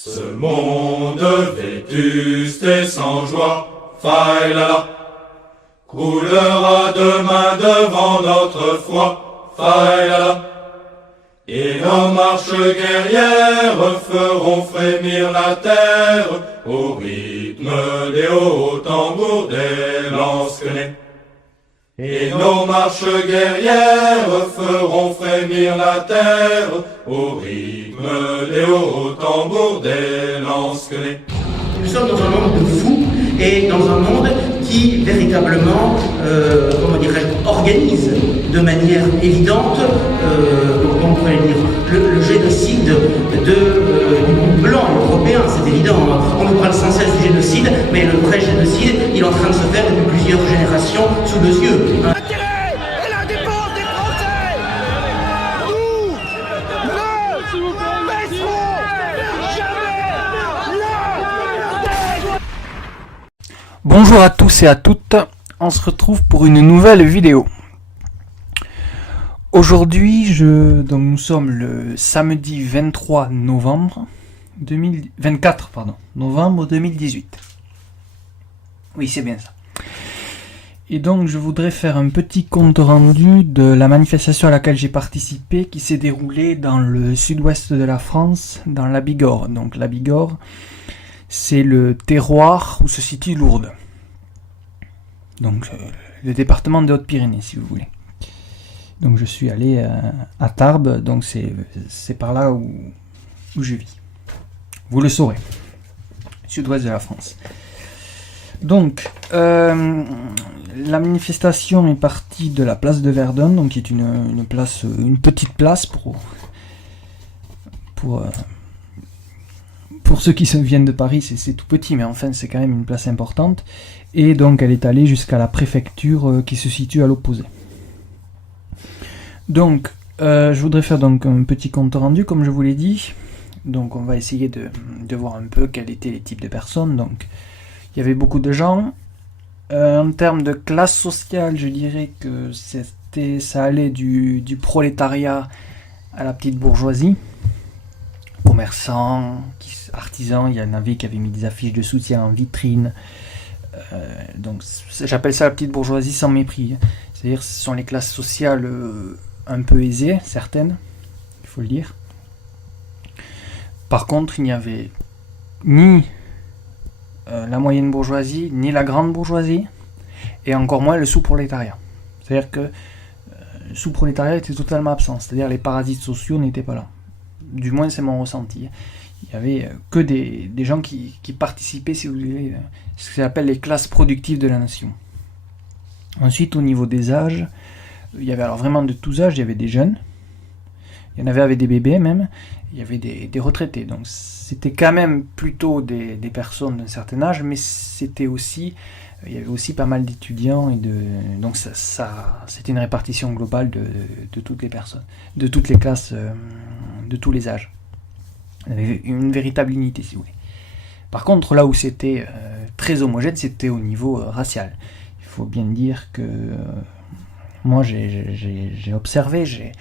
Ce monde vétuste et sans joie, faille là, coulera demain devant notre foi, faille là. Et nos marches guerrières feront frémir la terre au rythme des hauts tambours des lansquenets. Et nos marches guerrières feront frémir la terre au rythme des hauts tambours des lansquenets. Nous sommes dans un monde de fous et dans un monde qui véritablement, organise de manière évidente, on pourrait dire, le génocide du monde blanc européen, c'est évident. On nous parle sans cesse du génocide, mais le vrai génocide, il est en train de se faire depuis plusieurs générations sous nos yeux. L'intérêt et la défense des Français. Nous ne baisserons jamais la tête. Bonjour à tous et à toutes, on se retrouve pour une nouvelle vidéo. Aujourd'hui, donc nous sommes le samedi 24 novembre 2018. Oui, c'est bien ça. Et donc, je voudrais faire un petit compte rendu de la manifestation à laquelle j'ai participé, qui s'est déroulée dans le sud-ouest de la France, dans la Bigorre. Donc, la Bigorre, c'est le terroir où se situe Lourdes. Donc, le département des Hautes-Pyrénées, si vous voulez. Donc je suis allé à Tarbes, donc c'est par là où je vis. Vous le saurez. Sud-ouest de la France. Donc, la manifestation est partie de la place de Verdun, donc qui est une petite place pour ceux qui viennent de Paris, c'est tout petit, mais enfin c'est quand même une place importante. Et donc elle est allée jusqu'à la préfecture qui se situe à l'opposé. Donc, je voudrais faire donc un petit compte rendu, comme je vous l'ai dit. Donc, on va essayer de voir un peu quels étaient les types de personnes. Donc, il y avait beaucoup de gens. En termes de classe sociale, je dirais que ça allait du prolétariat à la petite bourgeoisie. Commerçants, artisans, il y en avait qui avaient mis des affiches de soutien en vitrine. Donc, j'appelle ça la petite bourgeoisie sans mépris. C'est-à-dire que ce sont les classes sociales un peu aisées, certaines, il faut le dire. Par contre, il n'y avait ni la moyenne bourgeoisie, ni la grande bourgeoisie, et encore moins le sous-prolétariat. C'est-à-dire que le sous-prolétariat était totalement absent, c'est-à-dire les parasites sociaux n'étaient pas là. Du moins, c'est mon ressenti. Il y avait que des gens qui participaient, si vous voulez, ce qu'on appelle les classes productives de la nation. Ensuite, au niveau des âges, il y avait alors vraiment de tous âges, il y avait des jeunes, il y en avait avec des bébés même, il y avait des retraités. Donc c'était quand même plutôt des personnes d'un certain âge, mais il y avait aussi pas mal d'étudiants, donc c'était une répartition globale de toutes les personnes, de toutes les classes, de tous les âges. Il y avait une véritable unité, si vous voulez. Par contre, là où c'était très homogène, c'était au niveau racial. Il faut bien dire que moi j'ai observé, j'ai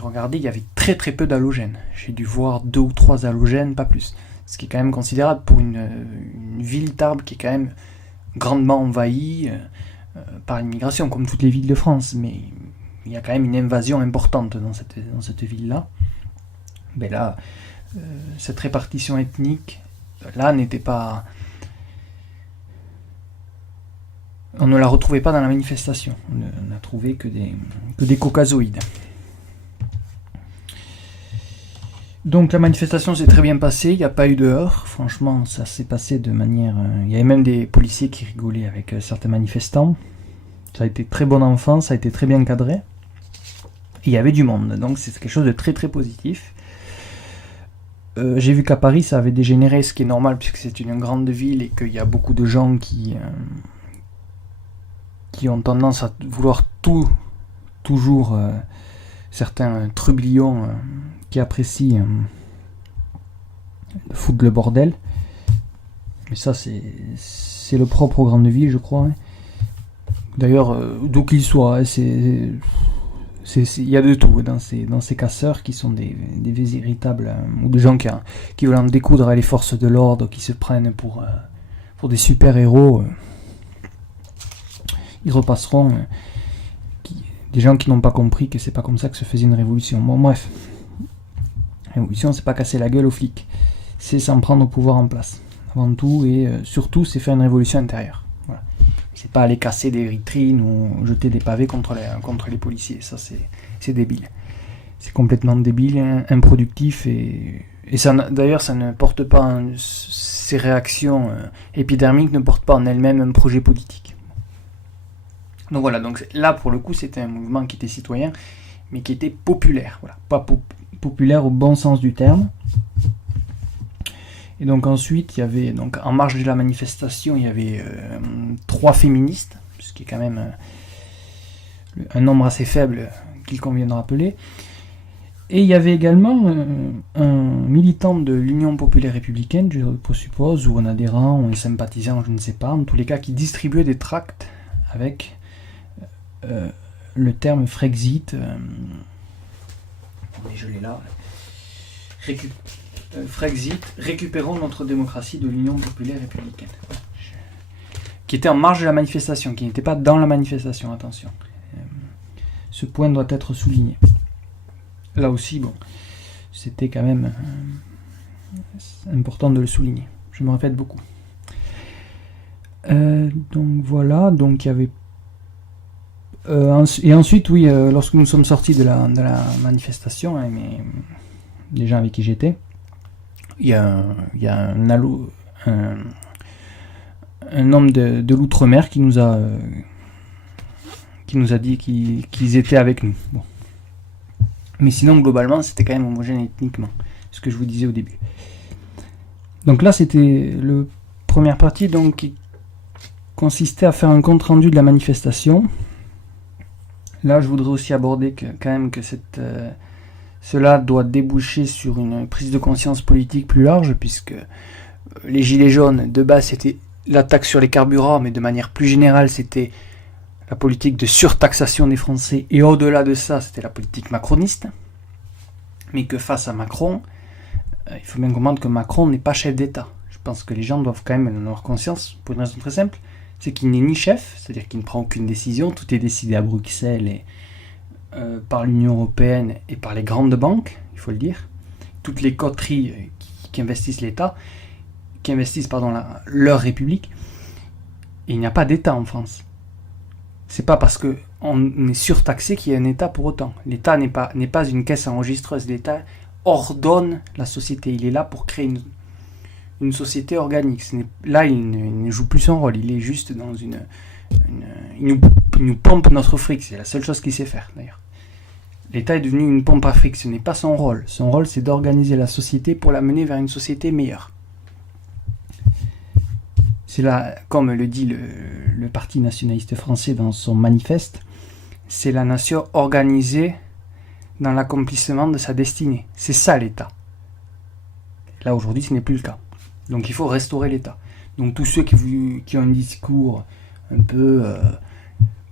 regardé, il y avait très très peu d'halogènes. J'ai dû voir 2 ou 3 halogènes, pas plus. Ce qui est quand même considérable pour une ville, Tarbes, qui est quand même grandement envahie par l'immigration, comme toutes les villes de France. Mais il y a quand même une invasion importante dans cette ville-là. Mais là, cette répartition ethnique, là, n'était pas... On ne la retrouvait pas dans la manifestation. On n'a trouvé que des caucasoïdes. Donc la manifestation s'est très bien passée, il n'y a pas eu de heurts. Franchement, ça s'est passé de manière... Il y avait même des policiers qui rigolaient avec certains manifestants. Ça a été très bon enfant, ça a été très bien cadré. Et il y avait du monde, donc c'est quelque chose de très très positif. J'ai vu qu'à Paris, ça avait dégénéré, ce qui est normal puisque c'est une grande ville et qu'il y a beaucoup de gens qui ont tendance à vouloir toujours certains trublions qui apprécient de foutre le bordel. Mais ça, c'est le propre aux grandes villes, je crois. D'ailleurs, d'où qu'ils soient, il y a de tout dans ces casseurs qui sont des véritables, ou des gens qui veulent en découdre à les forces de l'ordre, qui se prennent pour des super-héros. Ils repasseront. Des gens qui n'ont pas compris que c'est pas comme ça que se faisait une révolution. Bon, bref. Révolution, c'est pas casser la gueule aux flics. C'est s'en prendre au pouvoir en place. Avant tout, et surtout, c'est faire une révolution intérieure. Voilà. C'est pas aller casser des vitrines ou jeter des pavés contre les policiers. Ça, c'est débile. C'est complètement débile, improductif, et ça, d'ailleurs, ça ne porte pas... ces réactions épidermiques ne portent pas en elles-mêmes un projet politique. Donc voilà, donc là, pour le coup, c'était un mouvement qui était citoyen, mais qui était populaire. Voilà. Pas populaire au bon sens du terme. Et donc ensuite, il y avait, donc, en marge de la manifestation, il y avait 3 féministes, ce qui est quand même un nombre assez faible qu'il convient de rappeler. Et il y avait également un militant de l'Union populaire républicaine, je suppose, ou un adhérent, ou un sympathisant, je ne sais pas, en tous les cas, qui distribuait des tracts avec le terme Frexit. Je l'ai là. Frexit, récupérons notre démocratie de l'Union populaire républicaine. Qui était en marge de la manifestation, qui n'était pas dans la manifestation, attention. Ce point doit être souligné. Là aussi, bon, c'était quand même important de le souligner. Je me répète beaucoup. Donc voilà, donc il y avait... et ensuite, oui, lorsque nous sommes sortis de la manifestation, hein, les gens avec qui j'étais, il y a un homme de l'outre-mer qui nous a dit qu'ils étaient avec nous. Bon. Mais sinon, globalement, c'était quand même homogène ethniquement, ce que je vous disais au début. Donc là, c'était la première partie, donc, qui consistait à faire un compte-rendu de la manifestation. Là, je voudrais aussi aborder que cela doit déboucher sur une prise de conscience politique plus large, puisque les gilets jaunes, de base, c'était l'attaque sur les carburants, mais de manière plus générale, c'était la politique de surtaxation des Français, et au-delà de ça, c'était la politique macroniste. Mais que face à Macron, il faut bien comprendre que Macron n'est pas chef d'État. Je pense que les gens doivent quand même en avoir conscience, pour une raison très simple, c'est qu'il n'est ni chef, c'est-à-dire qu'il ne prend aucune décision, tout est décidé à Bruxelles et par l'Union Européenne et par les grandes banques, il faut le dire. Toutes les coteries qui investissent l'État, leur république, et il n'y a pas d'État en France. C'est pas parce qu'on est surtaxé qu'il y a un État pour autant. L'État n'est pas une caisse enregistreuse. L'État ordonne la société. Il est là pour créer une société organique. Là, il ne joue plus son rôle. Il est juste dans il nous pompe notre fric. C'est la seule chose qu'il sait faire, d'ailleurs. L'État est devenu une pompe à fric. Ce n'est pas son rôle. Son rôle, c'est d'organiser la société pour la mener vers une société meilleure. C'est là, comme le dit le Parti nationaliste français dans son manifeste, c'est la nation organisée dans l'accomplissement de sa destinée. C'est ça l'État. Là aujourd'hui ce n'est plus le cas. Donc il faut restaurer l'État. Donc tous ceux qui ont un discours un peu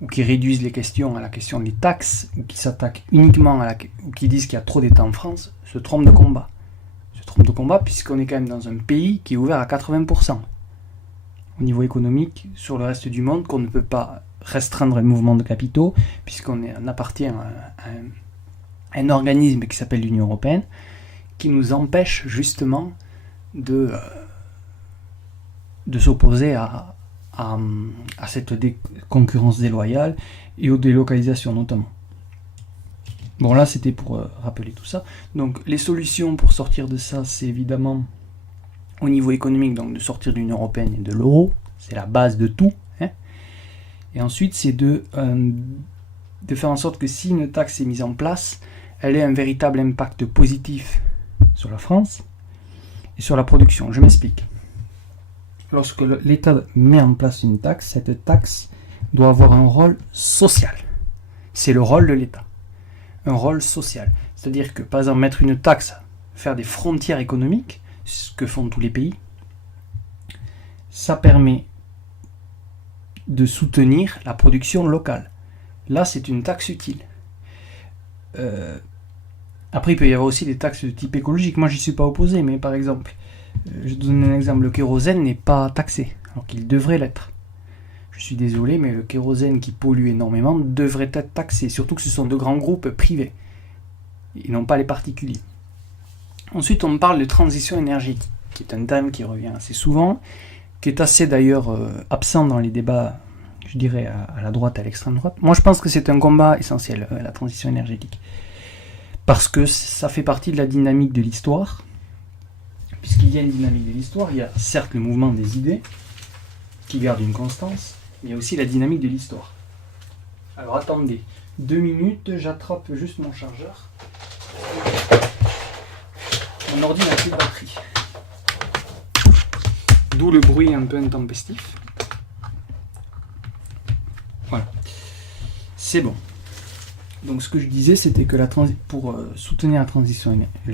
ou qui réduisent les questions à la question des taxes, ou qui s'attaquent uniquement ou qui disent qu'il y a trop d'États en France, se trompent de combat. Se trompent de combat puisqu'on est quand même dans un pays qui est ouvert à 80%. Au niveau économique, sur le reste du monde, qu'on ne peut pas restreindre le mouvement de capitaux, puisqu'on appartient à un organisme qui s'appelle l'Union Européenne, qui nous empêche justement de s'opposer à cette concurrence déloyale et aux délocalisations notamment. Bon là c'était pour rappeler tout ça. Donc les solutions pour sortir de ça, c'est évidemment au niveau économique, donc de sortir de l'Union Européenne et de l'euro, c'est la base de tout. Hein. Et ensuite, c'est de faire en sorte que si une taxe est mise en place, elle ait un véritable impact positif sur la France et sur la production. Je m'explique. Lorsque l'État met en place une taxe, cette taxe doit avoir un rôle social. C'est le rôle de l'État. Un rôle social. C'est-à-dire que, par exemple, mettre une taxe, faire des frontières économiques, ce que font tous les pays, ça permet de soutenir la production locale. Là, c'est une taxe utile. Après, il peut y avoir aussi des taxes de type écologique. Moi, j'y suis pas opposé, mais par exemple, je donne un exemple, le kérosène n'est pas taxé, alors qu'il devrait l'être. Je suis désolé, mais le kérosène qui pollue énormément devrait être taxé, surtout que ce sont de grands groupes privés, et non pas les particuliers. Ensuite, on me parle de transition énergétique, qui est un thème qui revient assez souvent, qui est assez d'ailleurs absent dans les débats, je dirais, à la droite, à l'extrême droite. Moi, je pense que c'est un combat essentiel, la transition énergétique. Parce que ça fait partie de la dynamique de l'histoire. Puisqu'il y a une dynamique de l'histoire, il y a certes le mouvement des idées, qui garde une constance, mais il y a aussi la dynamique de l'histoire. Alors attendez, 2 minutes, j'attrape juste mon chargeur. Mon ordi n'a plus de batterie. D'où le bruit un peu intempestif. Voilà. C'est bon. Donc ce que je disais, c'était que pour soutenir la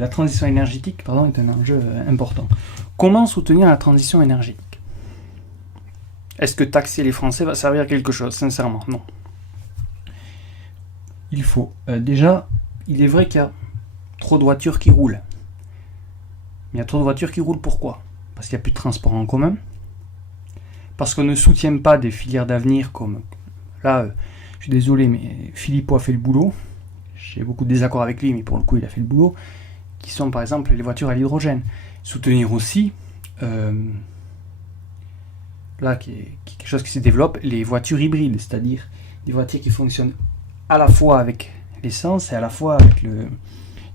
transition énergétique est un enjeu important. Comment soutenir la transition énergétique? Est-ce que taxer les Français va servir à quelque chose? Sincèrement, non. Il faut. Déjà, il est vrai qu'il y a trop de voitures qui roulent. Mais il y a trop de voitures qui roulent pourquoi? Parce qu'il n'y a plus de transport en commun. Parce qu'on ne soutient pas des filières d'avenir comme... Là, je suis désolé, mais Philippot a fait le boulot. J'ai beaucoup de désaccords avec lui, mais pour le coup, il a fait le boulot. Qui sont par exemple les voitures à l'hydrogène. Soutenir aussi, là, qui est quelque chose qui se développe, les voitures hybrides, c'est-à-dire des voitures qui fonctionnent à la fois avec l'essence et à la fois avec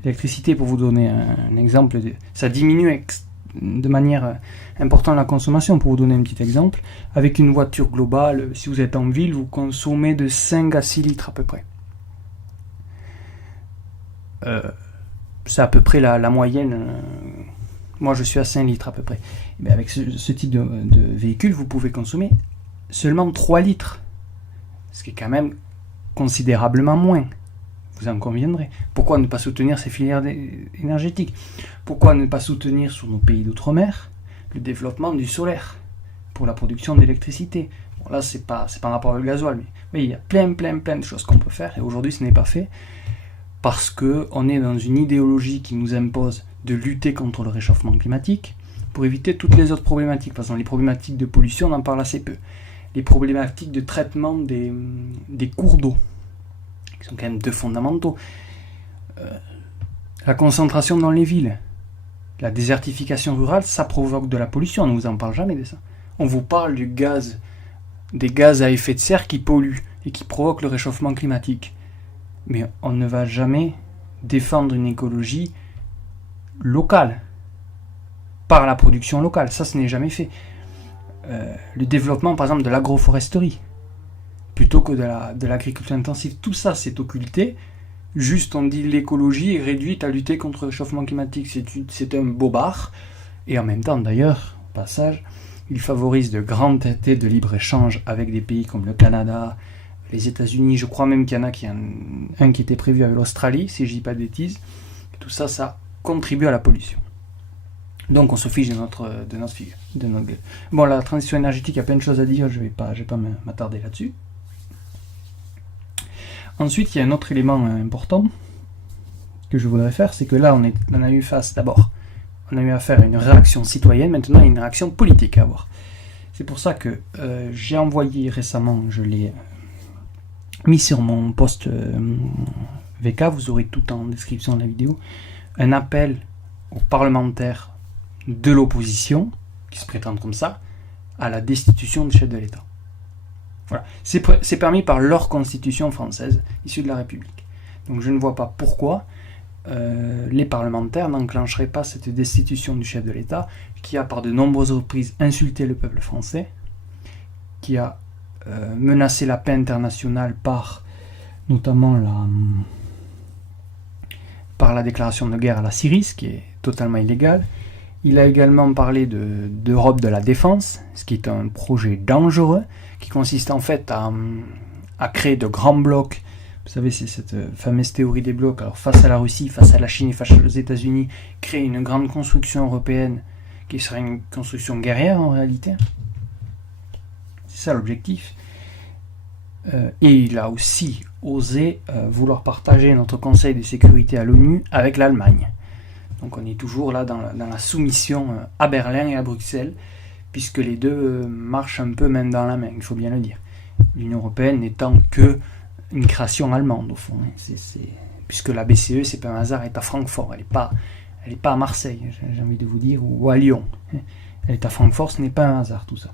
l'électricité. Pour vous donner un exemple, ça diminue de manière importante la consommation. Pour vous donner un petit exemple, avec une voiture globale, si vous êtes en ville, vous consommez de 5 à 6 litres à peu près. C'est à peu près la moyenne. Moi, je suis à 5 litres à peu près. Et bien, avec ce type de véhicule, vous pouvez consommer seulement 3 litres. Ce qui est quand même considérablement moins. Vous en conviendrez. Pourquoi ne pas soutenir ces filières énergétiques? Pourquoi ne pas soutenir sur nos pays d'outre-mer le développement du solaire pour la production d'électricité? Bon, là, c'est pas en rapport avec le gasoil, mais il y a plein de choses qu'on peut faire, et aujourd'hui, ce n'est pas fait parce qu'on est dans une idéologie qui nous impose de lutter contre le réchauffement climatique pour éviter toutes les autres problématiques. Par exemple, les problématiques de pollution, on en parle assez peu. Les problématiques de traitement des cours d'eau, qui sont quand même deux fondamentaux. La concentration dans les villes, la désertification rurale, ça provoque de la pollution. On ne vous en parle jamais de ça. On vous parle des gaz à effet de serre qui polluent et qui provoquent le réchauffement climatique. Mais on ne va jamais défendre une écologie locale, par la production locale. Ça, ce n'est jamais fait. Le développement, par exemple, de l'agroforesterie, plutôt que de l'agriculture intensive, tout ça, c'est occulté. Juste, on dit l'écologie est réduite à lutter contre le réchauffement climatique. C'est un bobard. Et en même temps, d'ailleurs, au passage, il favorise de grands traités de libre-échange avec des pays comme le Canada, les États-Unis. Je crois même qu'il y en a un qui était prévu avec l'Australie, si je ne dis pas de bêtises. Tout ça, ça contribue à la pollution. Donc on se fiche de notre gueule. Bon, la transition énergétique, il y a plein de choses à dire, je vais pas m'attarder là-dessus. Ensuite, il y a un autre élément important que je voudrais faire, c'est que là, on a eu face, d'abord, on a eu affaire à une réaction citoyenne, maintenant il y a une réaction politique à avoir. C'est pour ça que j'ai envoyé récemment, je l'ai mis sur mon post VK, vous aurez tout en description de la vidéo, un appel aux parlementaires de l'opposition, qui se prétendent comme ça, à la destitution du chef de l'État. Voilà. C'est permis par leur constitution française, issue de la République. Donc je ne vois pas pourquoi les parlementaires n'enclencheraient pas cette destitution du chef de l'État, qui a par de nombreuses reprises insulté le peuple français, qui a menacé la paix internationale par notamment la déclaration de guerre à la Syrie, ce qui est totalement illégal. Il a également parlé d'Europe de la défense, ce qui est un projet dangereux, qui consiste en fait à créer de grands blocs. Vous savez, c'est cette fameuse théorie des blocs. Alors face à la Russie, face à la Chine, face aux États-Unis, créer une grande construction européenne qui serait une construction guerrière en réalité. C'est ça l'objectif. Et il a aussi osé vouloir partager notre Conseil de sécurité à l'ONU avec l'Allemagne. Donc on est toujours là dans la soumission à Berlin et à Bruxelles, puisque les deux marchent un peu main dans la main, il faut bien le dire. L'Union européenne n'étant que une création allemande au fond, hein. Puisque la BCE, c'est pas un hasard, elle est à Francfort, elle est pas à Marseille, j'ai envie de vous dire, ou à Lyon. Elle est à Francfort, ce n'est pas un hasard tout ça.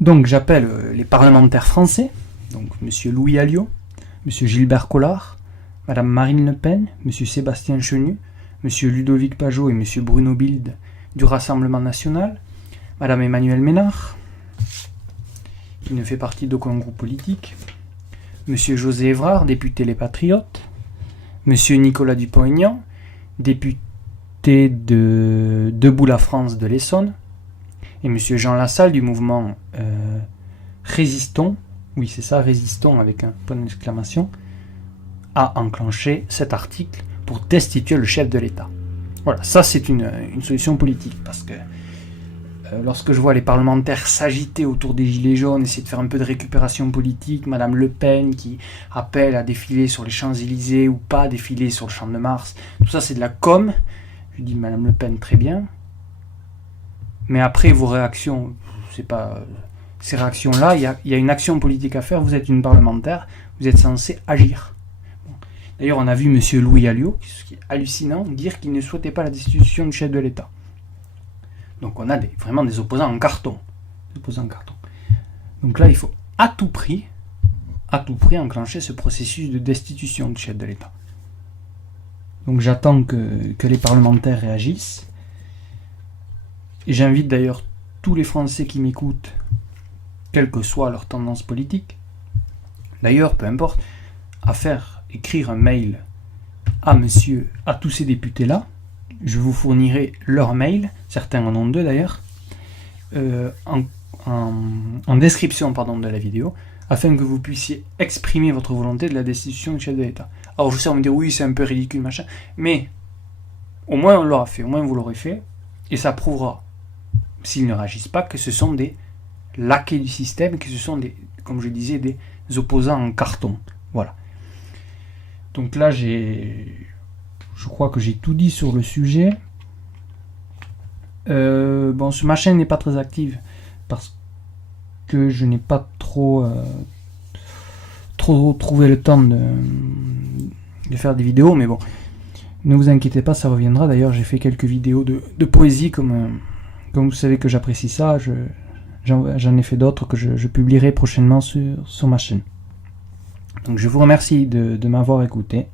Donc j'appelle les parlementaires français, donc M. Louis Alliot, M. Gilbert Collard, Mme Marine Le Pen, M. Sébastien Chenu, M. Ludovic Pajot et M. Bruno Bilde du Rassemblement National, Mme Emmanuelle Ménard, qui ne fait partie d'aucun groupe politique, M. José Évrard, député Les Patriotes, M. Nicolas Dupont-Aignan, député de Debout la France de l'Essonne, et M. Jean Lassalle du mouvement Résistons, oui c'est ça, Résistons avec un point d'exclamation, a enclenché cet article pour destituer le chef de l'État. Voilà, ça c'est une solution politique, parce que lorsque je vois les parlementaires s'agiter autour des gilets jaunes, essayer de faire un peu de récupération politique, Madame Le Pen qui appelle à défiler sur les Champs-Élysées ou pas défiler sur le Champ de Mars, tout ça c'est de la com. Je dis Madame Le Pen très bien, mais après vos réactions, c'est pas ces réactions-là, il y a une action politique à faire, vous êtes une parlementaire, vous êtes censé agir. D'ailleurs on a vu M. Louis Alliot, ce qui est hallucinant, dire qu'il ne souhaitait pas la destitution du chef de l'État. Donc on a vraiment des opposants en carton. Donc là, il faut à tout prix enclencher ce processus de destitution du chef de l'État. Donc j'attends que les parlementaires réagissent. Et j'invite d'ailleurs tous les Français qui m'écoutent, quelle que soit leur tendance politique, d'ailleurs, peu importe, à écrire un mail à tous ces députés-là. Je vous fournirai leur mail, certains en ont deux d'ailleurs, en description de la vidéo, afin que vous puissiez exprimer votre volonté de la destitution du chef de l'État. Alors je sais, on me dit oui, c'est un peu ridicule, machin, mais au moins on l'aura fait, au moins vous l'aurez fait, et ça prouvera, s'ils ne réagissent pas, que ce sont des laquais du système, que ce sont comme je disais, des opposants en carton. Voilà. Donc là, je crois que j'ai tout dit sur le sujet. Ma chaîne n'est pas très active parce que je n'ai pas trop trouvé le temps de faire des vidéos, mais bon, ne vous inquiétez pas, ça reviendra. D'ailleurs, j'ai fait quelques vidéos de poésie, comme vous savez que j'apprécie ça. J'en ai fait d'autres que je publierai prochainement sur ma chaîne. Donc je vous remercie de m'avoir écouté.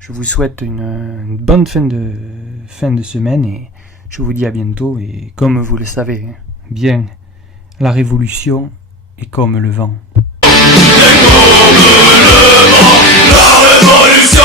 Je vous souhaite une bonne fin de semaine et je vous dis à bientôt. Et comme vous le savez bien, la révolution est comme le vent. La révolution